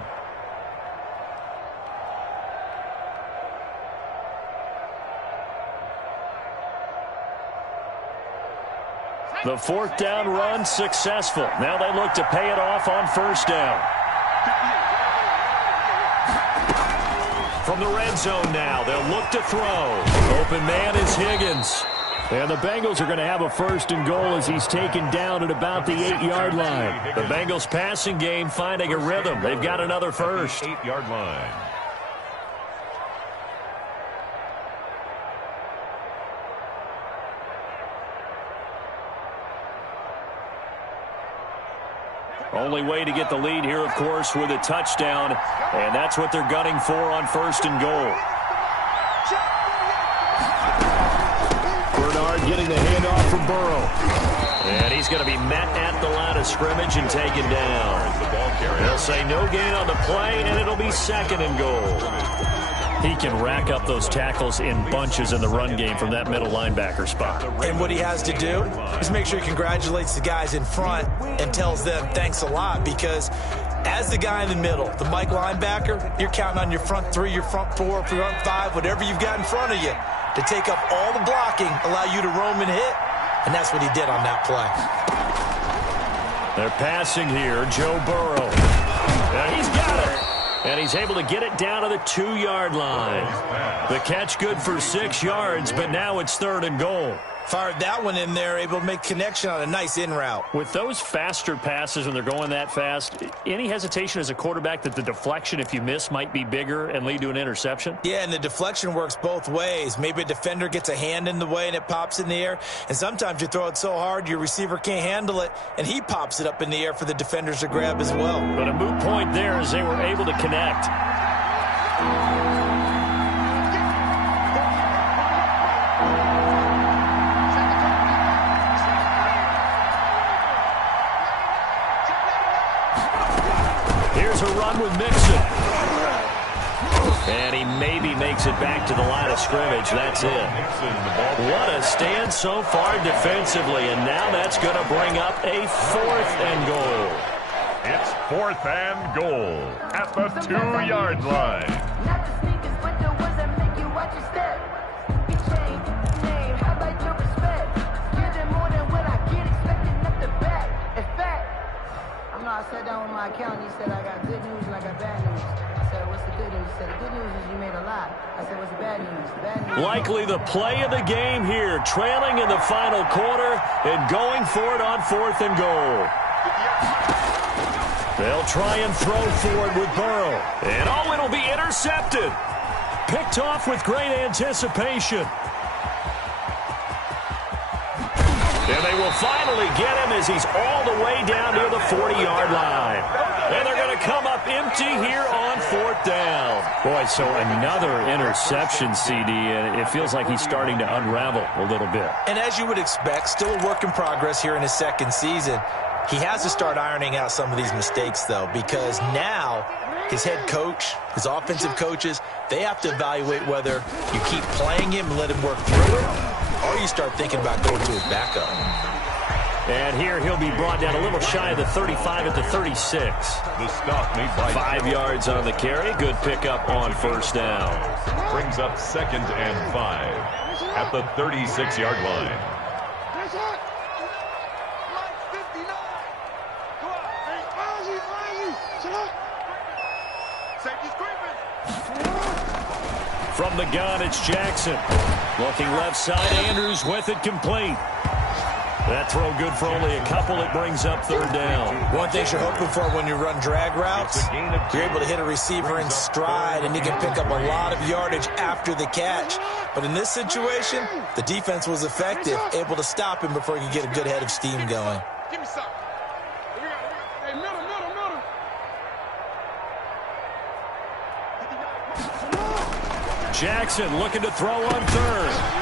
The 4th down run successful. Now they look to pay it off on 1st down. From the red zone now, they'll look to throw. Open man is Higgins. And the Bengals are going to have a 1st and goal as he's taken down at about the 8-yard line. The Bengals passing game finding a rhythm. They've got another first. 8-yard line. Only way to get the lead here, of course, with a touchdown, and that's what they're gunning for on 1st and goal. Bernard getting the handoff from Burrow. And he's going to be met at the line of scrimmage and taken down. They'll say no gain on the play, and it'll be 2nd and goal. He can rack up those tackles in bunches in the run game from that middle linebacker spot. And what he has to do is make sure he congratulates the guys in front and tells them thanks a lot, because as the guy in the middle, the Mike linebacker, you're counting on your front 3, your front 4, front 5, whatever you've got in front of you to take up all the blocking, allow you to roam and hit, and that's what he did on that play. They're passing here, Joe Burrow. And he's got it. And he's able to get it down to the 2-yard line. The catch good for 6 yards, but now it's 3rd and goal. Fired that one in there, able to make connection on a nice in route. With those faster passes when they're going that fast, any hesitation as a quarterback that the deflection, if you miss, might be bigger and lead to an interception? Yeah, and the deflection works both ways. Maybe a defender gets a hand in the way and it pops in the air. And sometimes you throw it so hard your receiver can't handle it, and he pops it up in the air for the defenders to grab as well. But a moot point there as they were able to connect. A run with Mixon. And he maybe makes it back to the line of scrimmage. That's it. What a stand so far defensively, and now that's going to bring up a 4th and goal. It's 4th and goal at the 2-yard line. I sat down with my accountant. He said, I got good news and I got bad news. I said, what's the good news? He said, the good news is you made a lot. I said, what's the bad news? The bad news. Likely the play of the game here, trailing in the final quarter and going for it on 4th and goal. They'll try and throw for it with Burrow. And oh, it'll be intercepted. Picked off with great anticipation. And they will finally get him as he's all the way down near the 40-yard line. And they're going to come up empty here on 4th down. Boy, so another interception, CD, and it feels like he's starting to unravel a little bit. And as you would expect, still a work in progress here in his 2nd season. He has to start ironing out some of these mistakes, though, because now his head coach, his offensive coaches, they have to evaluate whether you keep playing him and let him work through it, or you start thinking about going to his backup. And here he'll be brought down a little shy of the 35 at the 36. The stop made by 5 yards on the carry. Good pickup on 1st down. Brings up 2nd and 5 at the 36-yard line. From the gun, it's Jackson. Looking left side, Andrews with it complete. That throw good for only a couple. It brings up 3rd down. One thing you're hoping for when you run drag routes, you're able to hit a receiver in stride, and he can pick up a lot of yardage after the catch. But in this situation, the defense was effective, able to stop him before he could get a good head of steam going. Give me some. Hey, middle. Jackson looking to throw on 3rd.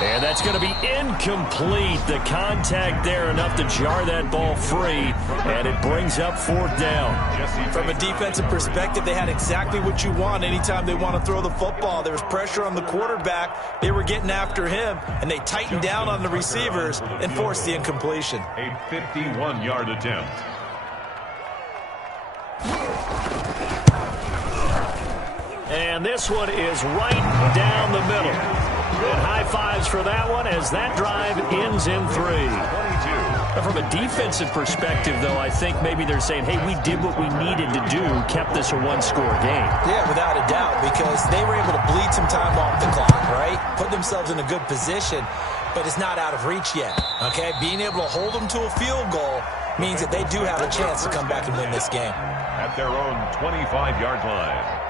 And that's going to be incomplete. The contact there enough to jar that ball free, and it brings up 4th down. From a defensive perspective, they had exactly what you want anytime they want to throw the football. There was pressure on the quarterback. They were getting after him, and they tightened down on the receivers and forced the incompletion. A 51-yard attempt. And this one is right down the middle. And high fives for that one as that drive ends in 3. From a defensive perspective, though, I think maybe they're saying, hey, we did what we needed to do, kept this a 1-score game. Yeah, without a doubt, because they were able to bleed some time off the clock, right? Put themselves in a good position, but it's not out of reach yet, okay? Being able to hold them to a field goal means that they do have a chance to come back and win this game. At their own 25-yard line.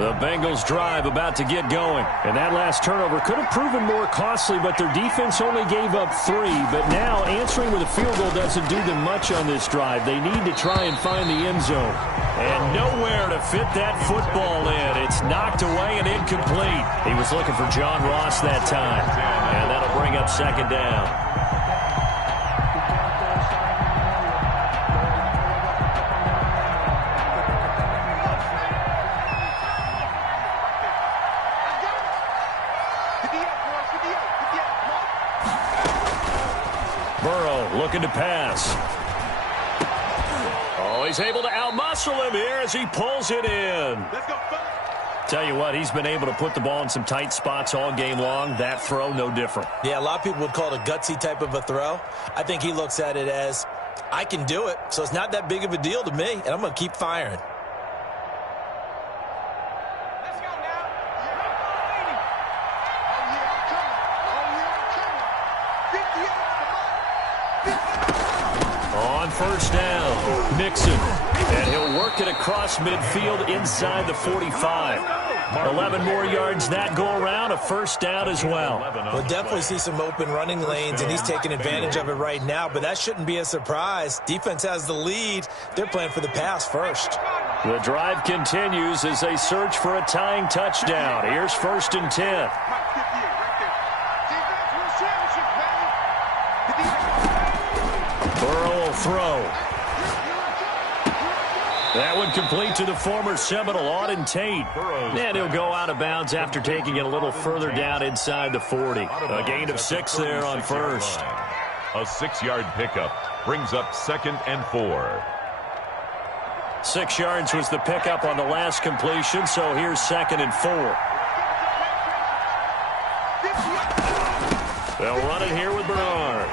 The Bengals drive about to get going. And that last turnover could have proven more costly, but their defense only gave up 3. But now answering with a field goal doesn't do them much on this drive. They need to try and find the end zone. And nowhere to fit that football in. It's knocked away and incomplete. He was looking for John Ross that time. And that'll bring up second down. Looking to pass. Oh, he's able to outmuscle him here as he pulls it in. Let's go, Tell you what, he's been able to put the ball in some tight spots all game long. That throw, no different. Yeah, a lot of people would call it a gutsy type of a throw. I think he looks at it as, I can do it, so it's not that big of a deal to me, and I'm going to keep firing. First down, Mixon, and he'll work it across midfield inside the 45. 11 more yards that go around, a first down as well. We'll definitely see some open running lanes, and he's taking advantage of it right now, but that shouldn't be a surprise. Defense has the lead. They're playing for the pass first. The drive continues as they search for a tying touchdown. Here's 1st and 10. Burrow will throw. That one complete to the former Seminole, Auden Tate. And he'll go out of bounds after taking it a little further down inside the 40. A gain of 6 there on first. A 6-yard pickup brings up 2nd and 4. 6 yards was the pickup on the last completion, so here's 2nd and 4. They'll run it here with Bernard.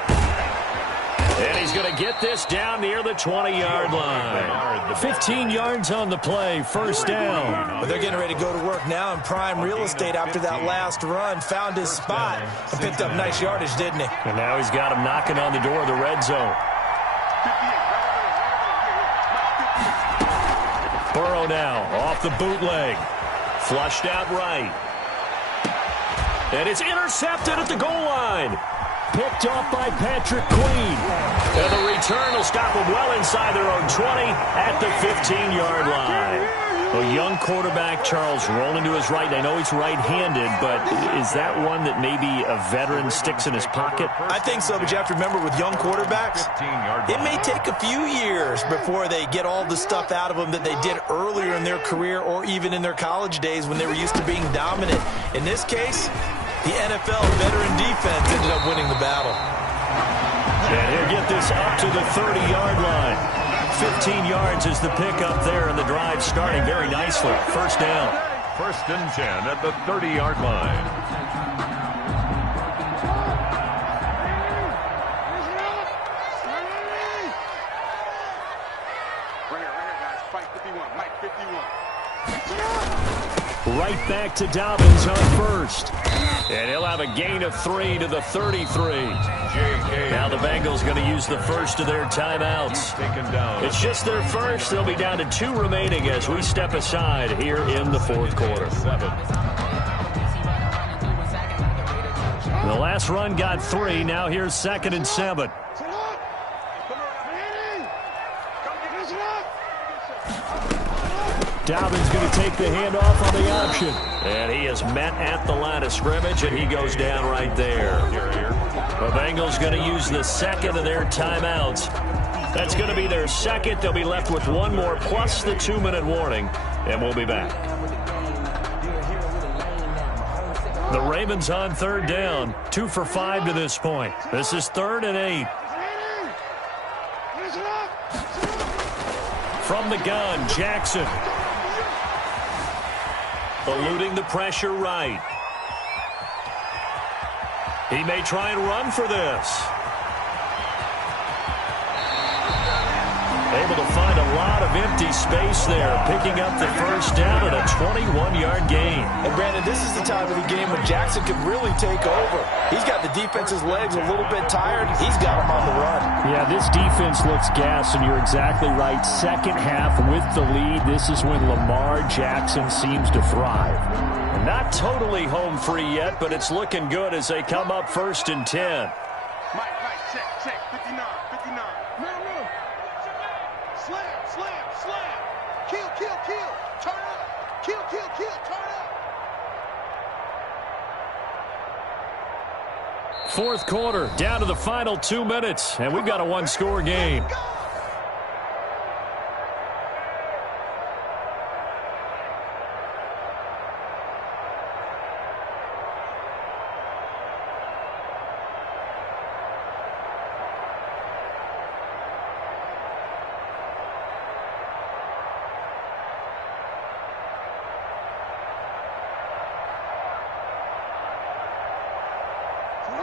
And he's going to get this down near the 20-yard line. 15 yards on the play, first down. But they're getting ready to go to work now in prime real estate after that last run. Found his spot and picked up nice yardage, didn't he? And now he's got him knocking on the door of the red zone. Burrow now off the bootleg. Flushed out right. And it's intercepted at the goal line. Picked off by Patrick Queen. And the return will stop them well inside their own 20 at the 15-yard line. A young quarterback, Charles, rolling to his right. I know he's right-handed, but is that one that maybe a veteran sticks in his pocket? I think so, but you have to remember with young quarterbacks, it may take a few years before they get all the stuff out of them that they did earlier in their career or even in their college days when they were used to being dominant. In this case, the NFL veteran defense ended up winning the battle. And he'll get this up to the 30-yard line. 15 yards is the pickup there, and the drive starting very nicely. First down. 1st and 10 at the 30-yard line. Right here, guys. Fight 51. Mike 51. Right back to Dobbins on first. And he'll have a gain of 3 to the 33. Now the Bengals going to use the first of their timeouts. It's just their first. They'll be down to 2 remaining as we step aside here in the 4th quarter. The last run got 3. Now here's 2nd and 7. Dobbins going to take the handoff on the option. And he is met at the line of scrimmage, and he goes down right there. The Bengals going to use the 2nd of their timeouts. That's going to be their 2nd. They'll be left with 1 more plus the 2-minute warning, and we'll be back. The Ravens on 3rd down, 2 for 5 to this point. This is 3rd and 8. From the gun, Jackson. Eluding the pressure right. He may try and run for this. Able to find a lot of empty space there, picking up the first down and a 21-yard gain. And Brandon, this is the time of the game when Jackson could really take over. He's got the defense's legs a little bit tired. He's got them on the run. Yeah, this defense looks gassed, and you're exactly right. Second half with the lead, this is when Lamar Jackson seems to thrive. Not totally home free yet, but it's looking good as they come up 1st and 10. Mike, check. 59. No. Slam. Kill. Turn up. Kill. Turn up. Fourth quarter, down to the final 2 minutes, and we've got a one-score game.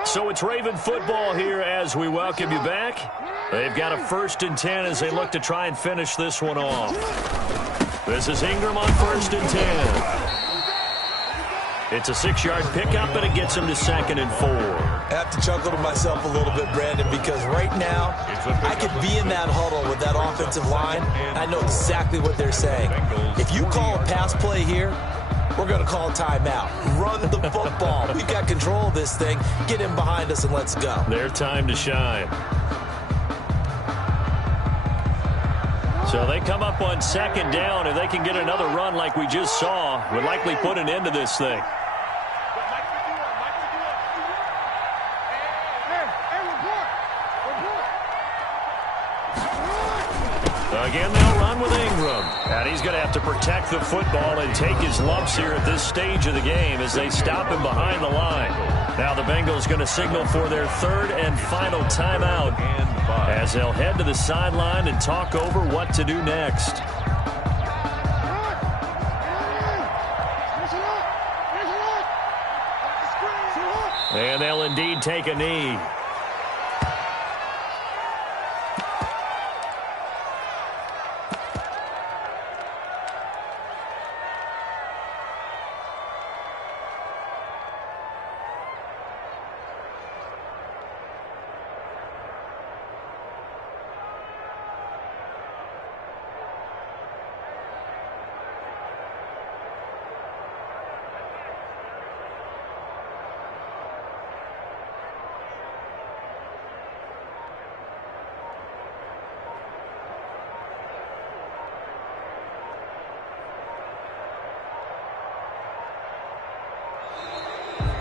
So it's Raven football here as we welcome you back. They've got a 1st and 10 as they look to try and finish this one off. This is Ingram on 1st and 10. It's a 6-yard pickup, and it gets him to 2nd and 4. I have to chuckle to myself a little bit, Brandon, because right now I could be in that huddle with that offensive line. I know exactly what they're saying. If you call a pass play here, we're going to call timeout. Run the football. We've got control of this thing. Get him behind us and let's go. Their time to shine. So they come up on 2nd down. If they can get another run like we just saw, would likely put an end to this thing. Again, they'll run with Ingram. And he's going to have to protect the football and take his lumps here at this stage of the game as they stop him behind the line. Now the Bengals going to signal for their 3rd and final timeout as they'll head to the sideline and talk over what to do next. And they'll indeed take a knee.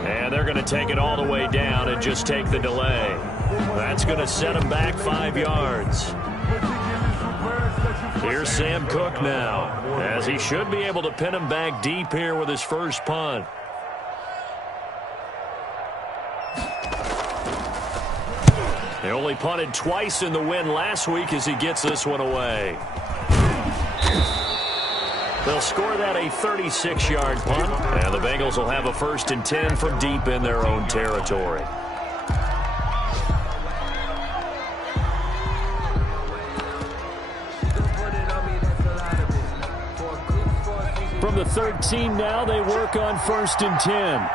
And they're going to take it all the way down and just take the delay. That's going to set him back 5 yards. Here's Sam Cook now, as he should be able to pin him back deep here with his first punt. He only punted twice in the win last week as he gets this one away. They'll score that a 36-yard punt, and the Bengals will have a 1st and 10 from deep in their own territory. From the 13 now, they work on 1st and 10.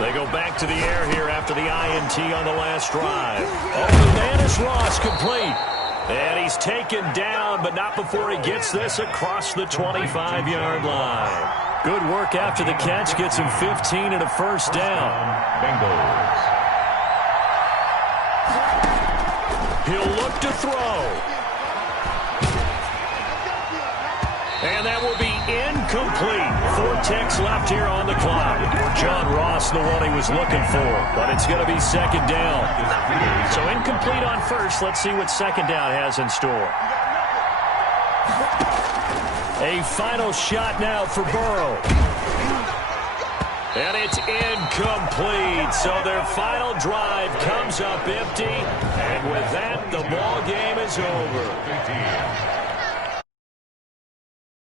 They go back to the air here after the INT on the last drive. Oh, the man is Ross, complete. And he's taken down, but not before he gets this across the 25-yard line. Good work after the catch. Gets him 15 and a 1st down. Bengals. He'll look to throw. And that will be incomplete. 4 ticks left here on the clock. John Ross, the one he was looking for, but it's going to be 2nd down. So incomplete on 1st. Let's see what 2nd down has in store. A final shot now for Burrow. And it's incomplete. So their final drive comes up empty. And with that, the ball game is over.